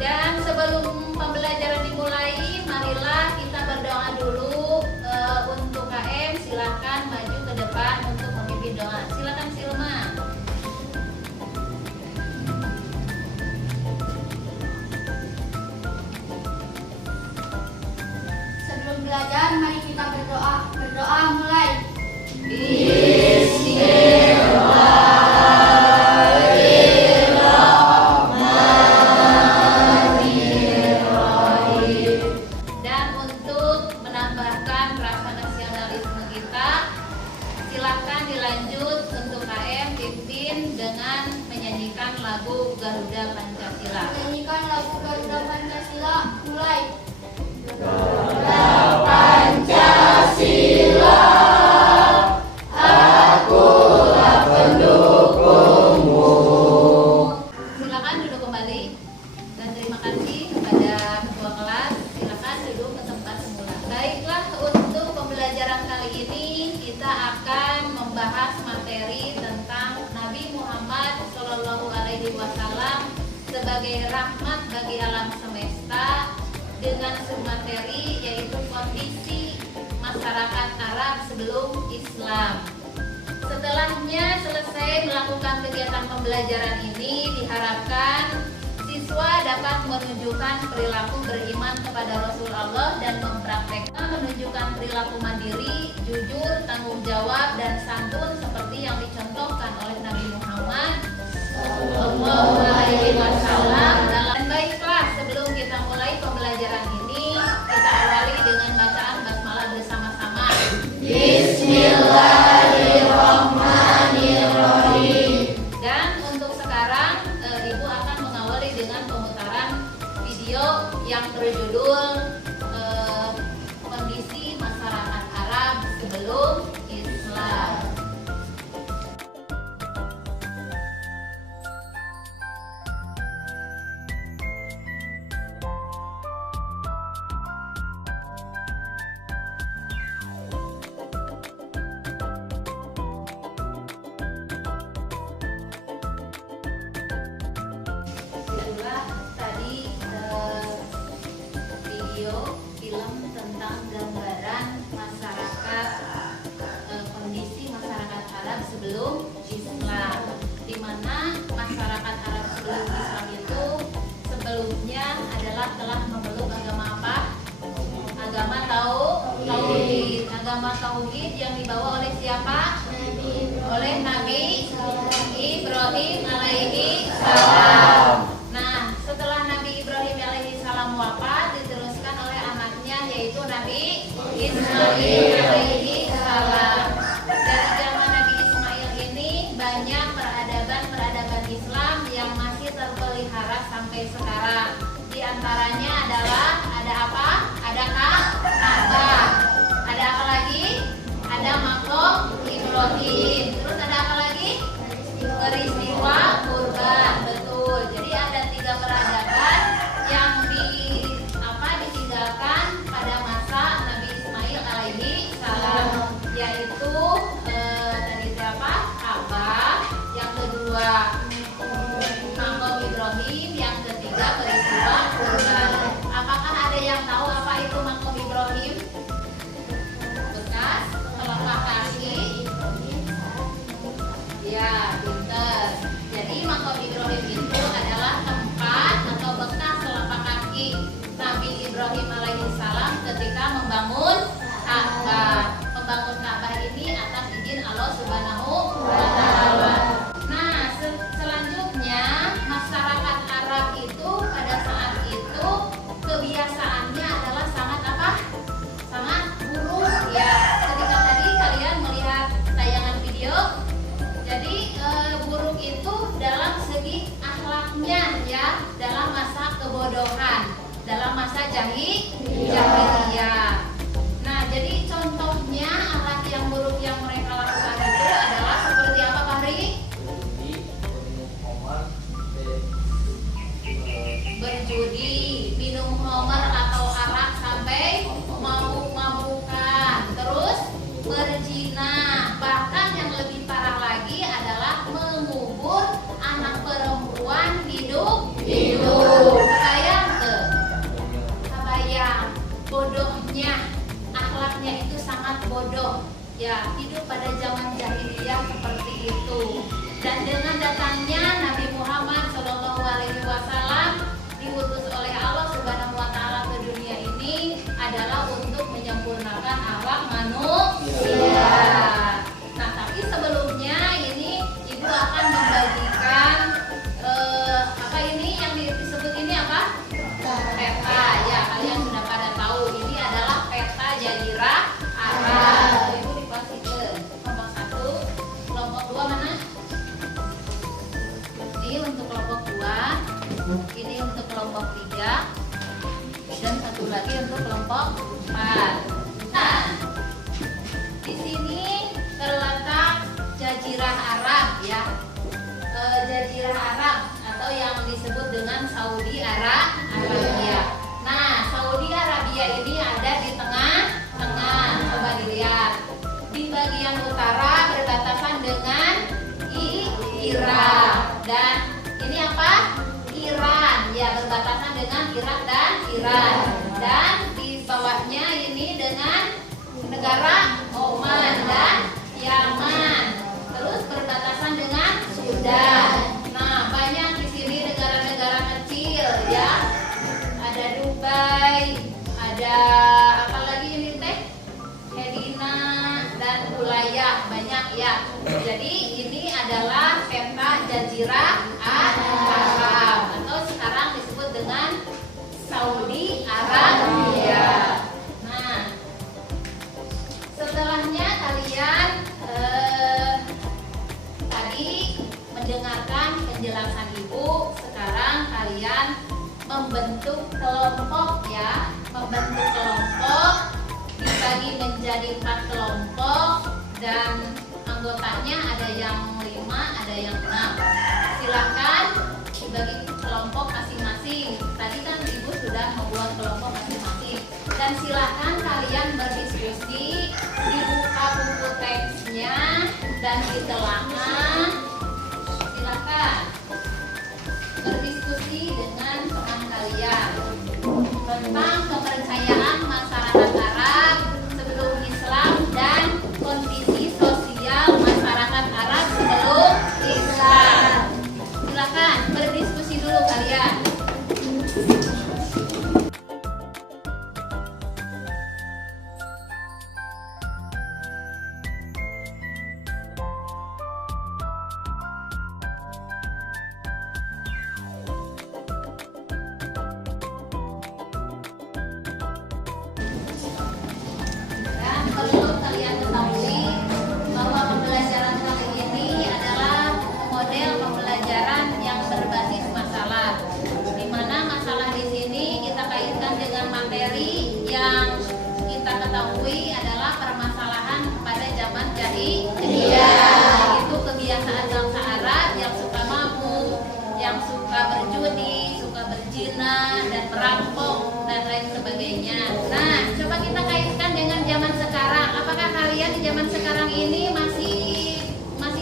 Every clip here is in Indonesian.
Dan sebelum pembelajaran dimulai, marilah kita berdoa dulu untuk KM. Silakan maju ke depan untuk memimpin doa. Silakan Silma. Sebelum belajar, mari kita berdoa. Berdoa mulai. Dan untuk menambahkan rasa nasionalisme kita, silakan dilanjut untuk KM pimpin dengan menyanyikan lagu Garuda Pancasila. Menyanyikan lagu Garuda Pancasila mulai. Silakan duduk kembali dan terima kasih kepada ketua kelas. Silakan duduk ke tempat semula. Baiklah, untuk pembelajaran kali ini kita akan membahas materi tentang Nabi Muhammad SAW sebagai rahmat bagi alam semesta dengan submateri yaitu kondisi masyarakat Arab sebelum Islam. Setelahnya selesai melakukan kegiatan pembelajaran ini, diharapkan siswa dapat menunjukkan perilaku beriman kepada Rasul Allah dan mempraktekkan menunjukkan perilaku mandiri, jujur, tanggung jawab, dan santun seperti yang dicontohkan oleh Nabi Muhammad Sallallahu Alaihi Wasallam. Dan baiklah, sebelum kita mulai pembelajaran ini, kita awali dengan bacaan basmalah bersama-sama. Bismillahirrahmanirrahim. Dan untuk sekarang, Ibu akan mengawali dengan pemutaran video yang berjudul Kondisi Masyarakat Arab Sebelum Islam. Itulah tadi video film tentang gambaran masyarakat, kondisi masyarakat Arab sebelum Islam, di mana masyarakat Arab sebelum Islam itu sebelumnya adalah telah memeluk agama apa? Agama Tauhid. Agama Tauhid yang dibawa oleh siapa? Oleh Nabi Ibrahim alaihi salam. Nah, setelah Nabi Ibrahim alaihi salam wafat, diteruskan oleh anaknya yaitu Nabi Ismail alaihi salam. Dari zaman Nabi Ismail ini banyak peradaban Islam yang masih terpelihara sampai sekarang. Di antaranya adalah ada apa? Ada Ka'bah. Ada apa lagi? Ada Maqam Ibrahim. Terus ada apa lagi? Peristiwa kurban. Betul. Jadi ada 3 peradaban yang ditinggalkan pada masa Nabi Ismail alaihi salam, yaitu tadi apa? Ka'bah, yang kedua Maqam Ibrahim, yang ketiga peristiwa kurban. Apakah ada yang tahu apa itu Maqam Ibrahim? Bekas telapak kaki. Ya, pinter. Jadi Maqam Ibrahim itu adalah tempat atau bekas telapak kaki Nabi Ibrahim alaihissalam ketika membangun Ka'bah. Membangun Ka'bah ini atas izin Allah Subhanahu wa Ta'ala. Nah, selanjutnya masyarakat Arab itu pada saat itu kebiasaannya adalah sangat apa? Sangat buruk. Ya, ketika tadi kalian melihat tayangan video, jadi buruk itu dalam segi akhlaknya, ya, dalam masa kebodohan, dalam masa jahiliyah. Nah, jadi contohnya akhlak yang buruk yang mereka lakukan itu adalah seperti apa, Fahri? Berjudi, minum homer atau arak sampai mabuk-mabukan, terus berzina. Bahkan yang lebih parah lagi adalah mengubur anak perempuan hidup. Kayak ya hidup pada zaman jahiliyah seperti itu. Dan dengan datangnya Nabi Muhammad SAW diutus oleh Allah Subhanahu wa taala ke dunia ini adalah untuk menyempurnakan akhlak manusia. Nah, tapi sebelumnya ini Ibu akan membagikan apa ini yang disebut ini apa? Peta. Ya, kalian sudah pada tahu ini adalah peta jazirah Arab. Ibu dikasih ke kelompok 1, kelompok 2 mana? Ini untuk kelompok 2, ini untuk kelompok 3, dan satu lagi untuk kelompok 4. Nah, di sini terletak jazirah Arab ya. Jazirah Arab atau yang disebut dengan Saudi Arabia. Nah, Saudi Arabia ini ada di tengah-tengah. Coba dilihat. Di bagian utara berbatasan dengan Irak, dan ini apa? Iran. Ya, berbatasan dengan Irak dan Iran. Dan di bawahnya ini dengan negara Oman dan Yaman. Terus berbatasan dengan Sudan. Nah, banyak di sini negara-negara kecil ya. Ada Dubai, ada apa lagi ini teh? Medina dan Ulayah, banyak ya. Jadi ini adalah peta jazirah Arab atau sekarang disebut dengan Saudi Arabia. Nah, setelahnya kalian tadi mendengarkan penjelasan Ibu, sekarang kalian membentuk kelompok ya, membentuk kelompok dibagi menjadi 4 kelompok dan anggotanya ada yang 5, ada yang 6. Silakan dibagi kelompok masing-masing. Tadi kan Ibu sudah membuat kelompok masing-masing. Dan silakan kalian berdiskusi, dibuka buku teksnya dan ditelaah. Silakan berdiskusi dengan teman kalian tentang kepercayaan masyarakat Arab sebelum Islam dan kondisi sosial masyarakat Arab sebelum Islam. Silakan berdiskusi dulu kalian. Dan perlu kalian ketahui bahwa pembelajaran kali ini adalah model pembelajaran yang berbasis masalah, di mana masalah di sini kita kaitkan dengan materi yang kita ketahui adalah permasalahan pada zaman jahiliyah, yaitu kebiasaan bangsa Arab yang suka mabuk, yang suka berjudi, suka berzina dan merampok dan lain sebagainya. Nah, coba kita kaitkan dengan zaman sekarang. Apakah kalian di zaman sekarang ini masih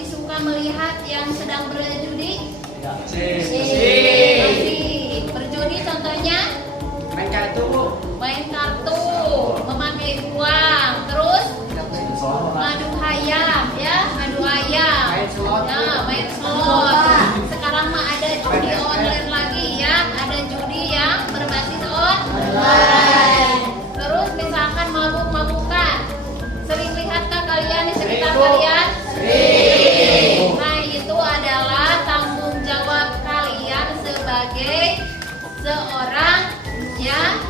suka melihat yang sedang berjudi? Masih berjudi, contohnya Main kartu, memakai uang, terus ngadu ayam ya, ngadu ayam. Main slot. Sekarang mah ada judi online lagi ya, ada judi yang berbasis online. Terus misalkan mabuk-mabukan, sering lihatkah kalian di sekitar kalian? Nah, itu adalah tanggung jawab kalian sebagai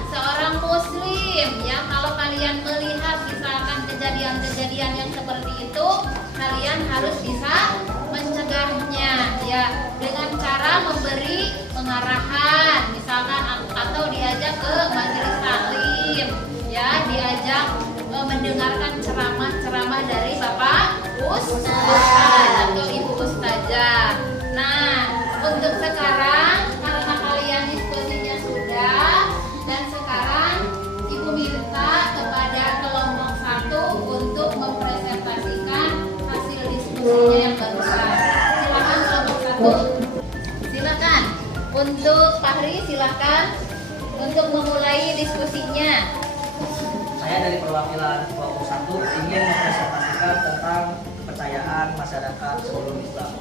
seorang muslim ya. Kalau kalian melihat misalkan kejadian-kejadian yang seperti itu, kalian harus bisa mencegahnya ya, dengan cara memberi pengarahan misalkan, atau diajak ke majelis taklim ya, diajak mendengarkan ceramah-ceramah dari Bapak Ustaz atau Ibu Ustazah. Nah, untuk sekarang karena kalian diskusinya sudah, dan sekarang Ibu minta kepada kelompok 1 untuk mempresentasikan hasil diskusinya yang barusan. Silakan kelompok 1. Silakan. Untuk Fahri silakan untuk memulai diskusinya. saya dari perwakilan kelompok 1 ingin mempresentasikan menjelaskan tentang kepercayaan masyarakat sebelum Islam.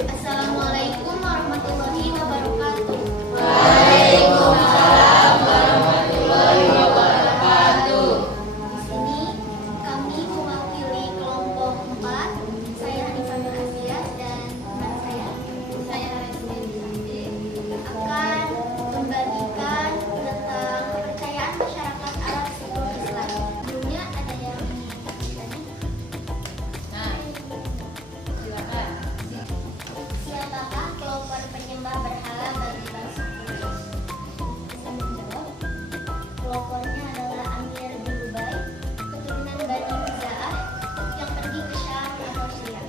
Assalamualaikum warahmatullahi wabarakatuh. Waalaikumsalam warahmatullahi wabarakatuh. Di sini kami mewakili kelompok 4. Saya Hanifah Nur Aziah dan teman saya akan membagikan tentang kepercayaan masyarakat Arab sebelum Islam. Sebelumnya ada yang Nah, silakan. siapakah kelompok penyembah berhala bagi bangsa Quraisy? Saya menjawab, kelompoknya adalah Amir bin Ubay, keturunan Bani Huzaah yang pergi ke Syam atau Syria.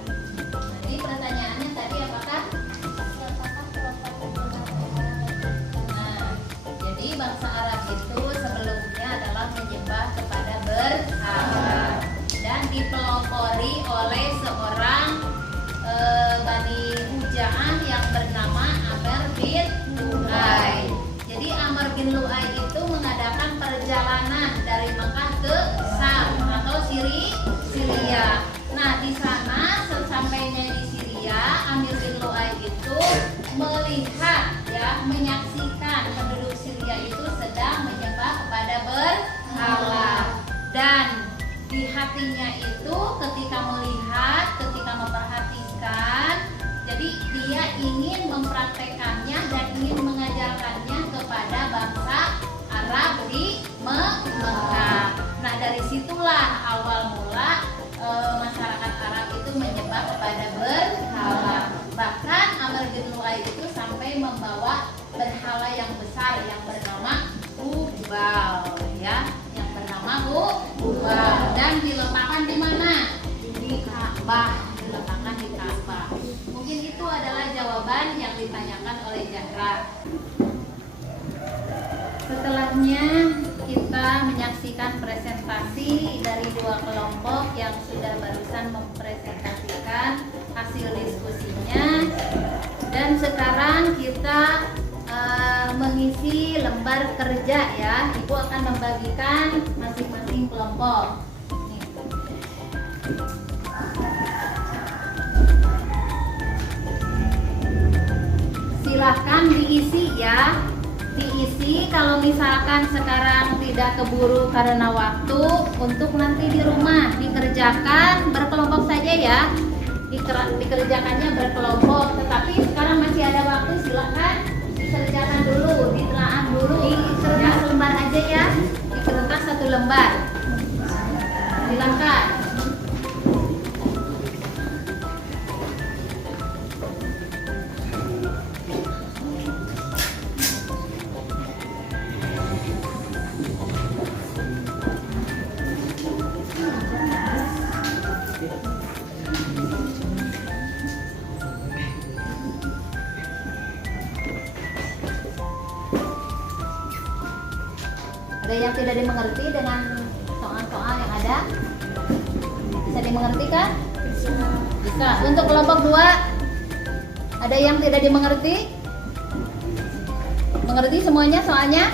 Jadi pertanyaannya tadi apakah? Siapakah kelompok penyembah berhala bagi Nah, jadi bangsa Arab itu sebelumnya adalah menyembah kepada berhala dan dipelopori oleh seorang Bani Huzaah yang bernama Amr bin Lu'ay. Jadi Amr bin Lu'ay itu mengadakan perjalanan dari Mekah ke Syam atau Syria. Nah, di sana sesampainya di Syria, Amr bin Lu'ay itu melihat menyaksikan penduduk Syria itu sedang menyembah kepada berhala, dan di hatinya itu ketika melihat, ketika memperhatikan, jadi dia ingin mempraktekannya dan ingin mengajarkannya kepada bangsa Arab di Mekah. Nah, dari situlah awal mula masyarakat Arab itu menyembah kepada berhala. Bahkan Amr bin Lu'ay itu sampai membawa berhala yang besar yang bernama Hubal, yang bernama Hubal, dan diletakkan di mana? Di Ka'bah, diletakkan di Ka'bah. Mungkin itu adalah jawaban yang ditanyakan oleh Zahra. Setelahnya kita menyaksikan presentasi dari dua kelompok yang sudah barusan mempresentasikan hasil diskusinya, dan sekarang kita mengisi lembar kerja ya. Ibu akan membagikan masing-masing kelompok. Nih. Silahkan diisi ya. Diisi kalau misalkan sekarang tidak keburu karena waktu, untuk nanti di rumah dikerjakan berkelompok saja ya. Dikerjakannya berkelompok, tetapi sekarang masih ada waktu, silakan dikerjakan dulu, ditelaah dulu. Di kertas lembar aja ya, di kertas 1 lembar. Silakan. Ada yang tidak dimengerti dengan soal-soal yang ada? Bisa dimengerti kan? Bisa. Untuk kelompok 2, ada yang tidak dimengerti? Mengerti semuanya soalnya?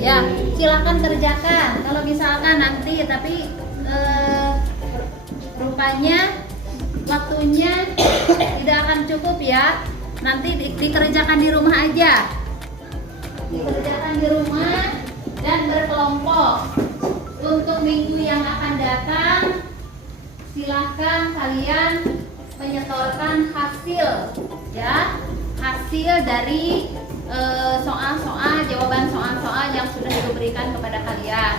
Ya, silakan kerjakan. Kalau misalkan nanti tapi rupanya waktunya tidak akan cukup ya. Nanti dikerjakan di rumah aja. Dikerjakan di rumah dan berkelompok. Untuk minggu yang akan datang, silahkan kalian menyetorkan hasil ya, hasil dari soal-soal, jawaban soal-soal yang sudah diberikan kepada kalian.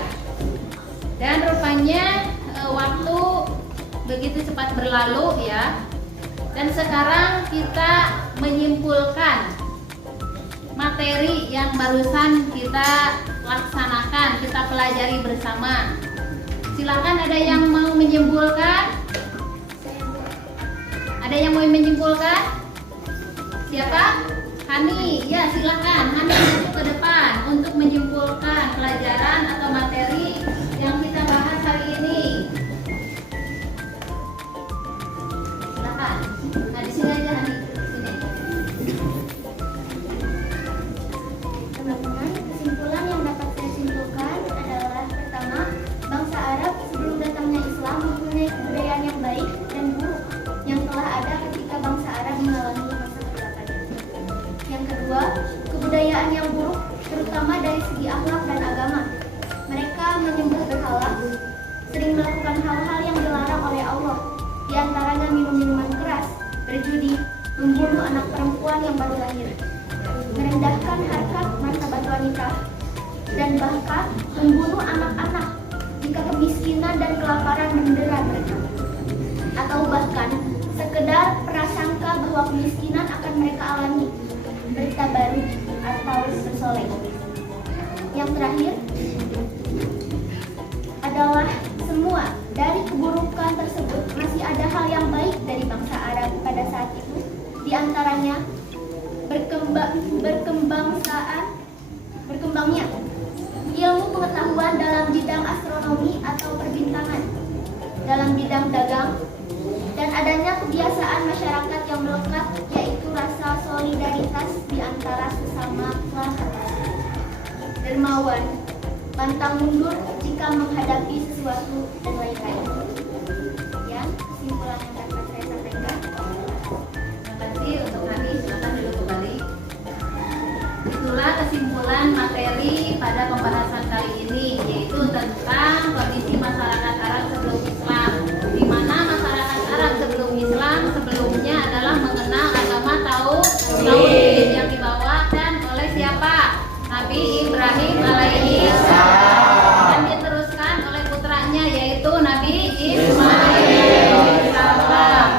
Dan rupanya waktu begitu cepat berlalu ya. Dan sekarang kita menyimpulkan materi yang barusan kita laksanakan, kita pelajari bersama. Silakan, ada yang mau menyimpulkan? Ada yang mau menyimpulkan? Siapa? Hani. Ya, silakan. Hani masuk ke depan untuk menyimpulkan pelajaran atau materi yang kita bahas hari ini. Silakan. Nah, di sini aja Hani. Sini. Teman-teman, kesimpulan yang dapat saya simpulkan adalah pertama, bangsa Arab kebudayaan yang buruk, terutama dari segi akhlak dan agama. Mereka menyembah berhala, sering melakukan hal-hal yang dilarang oleh Allah, di antaranya minum minuman keras, berjudi, membunuh anak perempuan yang baru lahir, merendahkan harkat martabat wanita, dan bahkan membunuh anak-anak jika kemiskinan dan kelaparan mendera mereka, atau bahkan sekedar prasangka bahwa kemiskinan akan mereka alami, berita baru atau bersolek. Yang terakhir adalah semua dari keburukan tersebut masih ada hal yang baik dari bangsa Arab pada saat itu, di antaranya berkembangnya ilmu pengetahuan dalam bidang astronomi atau perbintangan, dalam bidang dagang, dan adanya kebiasaan masyarakat yang melekat, yaitu rasa solidaritas di antara sesama kelas atas, dermawan, pantang mundur jika menghadapi sesuatu dan lain-lain. Ya, kesimpulan yang dapat saya sampaikan. Terima kasih untuk Nabi, silakan duduk kembali. Itulah kesimpulan materi pada pembahasan kali ini, yaitu tentang kondisi masyarakat Arab sebelum Islam, di mana masyarakat Arab sebelum Islam sebelumnya adalah mengenal agama Tauhid yang dibawakan oleh siapa? Nabi Ibrahim alaihi salam, dan diteruskan oleh putranya yaitu Nabi Ismail alaihissalam,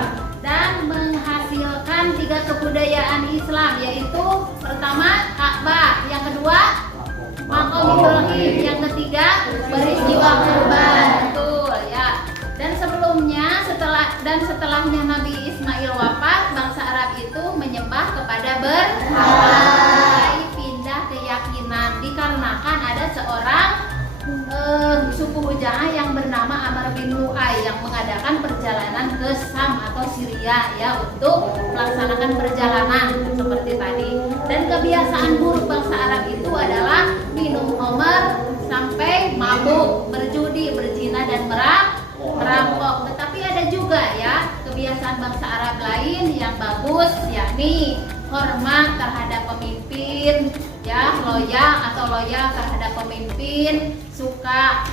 dan menghasilkan 3 kebudayaan Islam, yaitu pertama Ka'bah, yang kedua Maqam Ibrahim, yang ketiga peristiwa Kurban. Betul ya. Dan setelahnya Nabi Ismail wafat, bangsa Arab itu menyembah kepada berhala, pindah keyakinan, dikarenakan ada seorang suku Huja'ah yang bernama Amr bin Lu'ay yang mengadakan perjalanan ke Sam atau Syria ya, untuk melaksanakan perjalanan seperti tadi. Dan kebiasaan buruk bangsa Arab itu adalah minum khamar sampai mabuk, berjudi, berzina, dan merampok. Tetapi ada juga ya kebiasaan bangsa Arab lain yang bagus, yakni hormat terhadap pemimpin, ya, loyal terhadap pemimpin, suka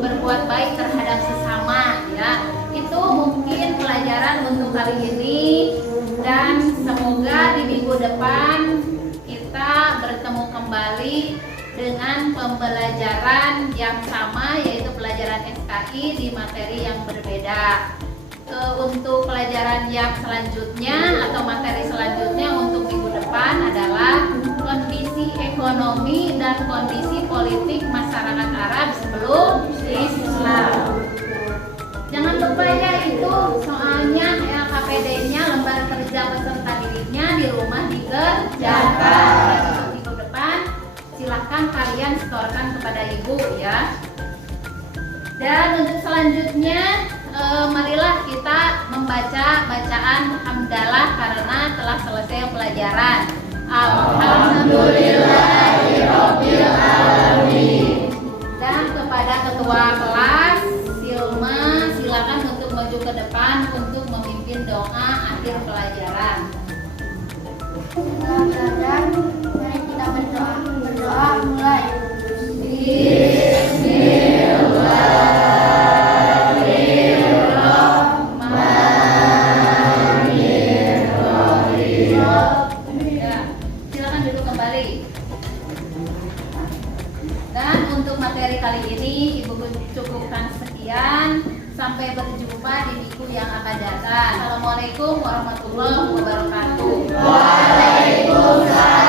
berbuat baik terhadap sesama ya. Itu mungkin pelajaran untuk kali ini, dan semoga di minggu depan kita bertemu kembali dengan pembelajaran yang sama, yaitu pelajaran SKI di materi yang berbeda. Untuk pelajaran yang selanjutnya atau materi selanjutnya untuk minggu depan adalah kondisi ekonomi dan kondisi politik masyarakat Arab sebelum Islam. Jangan lupa ya, itu soalnya LKPD-nya, lembar kerja peserta didiknya, di rumah dikerjakan. Minggu depan silahkan kalian setorkan kepada ibu ya. Dan untuk selanjutnya marilah kita membaca bacaan hamdalah karena telah selesai pelajaran. Alhamdulillahirabbil alamin. Dan kepada ketua kelas Silma, silakan untuk maju ke depan untuk memimpin doa akhir pelajaran. Dan mari kita berdoa mulai. Dan untuk materi kali ini Ibu cukupkan sekian. Sampai berjumpa di minggu yang akan datang. Assalamualaikum warahmatullahi wabarakatuh. Waalaikumsalam.